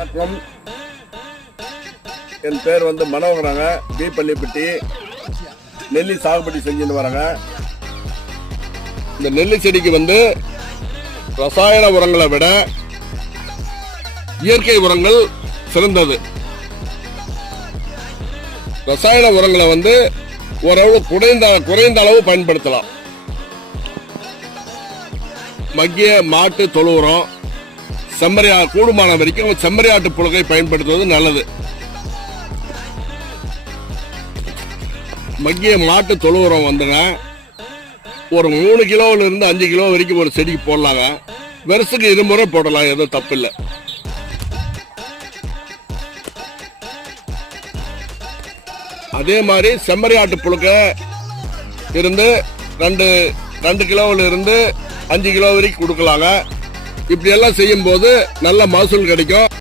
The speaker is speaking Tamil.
வணக்கம். என் பேர் மனோகராங்க. பள்ளிப்பட்டி நெல்லி சாகுபடி செஞ்சுட்டு வராங்க. இந்த நெல்லி செடிக்கு ரசாயன உரங்களை விட இயற்கை உரங்கள் சிறந்தது. ரசாயன உரங்களை ஓரளவு குறைந்த அளவு பயன்படுத்தலாம். மக்கிய மாட்டு தொழு உரம், கூடுமான வரைக்கும் செம்மறியாட்டு புழுகை பயன்படுத்துவது நல்லது. மக்கிய மாட்டு தொழு உரம் ஒரு 3 கிலோல இருந்து 5 கிலோ வரைக்கும் ஒரு செடிக்கு போடலாங்க. வருஷத்துக்கு 2 முறை போடலாம், எதுவும் தப்பு இல்லை. அதே மாதிரி செம்மறியாட்டு புழுக்கை இருந்து 2 கிலோவில் இருந்து 5 கிலோ வரைக்கும் கொடுக்கலாங்க. இப்படி எல்லாம் செய்யும் போது நல்ல மகசூல் கிடைக்கும்.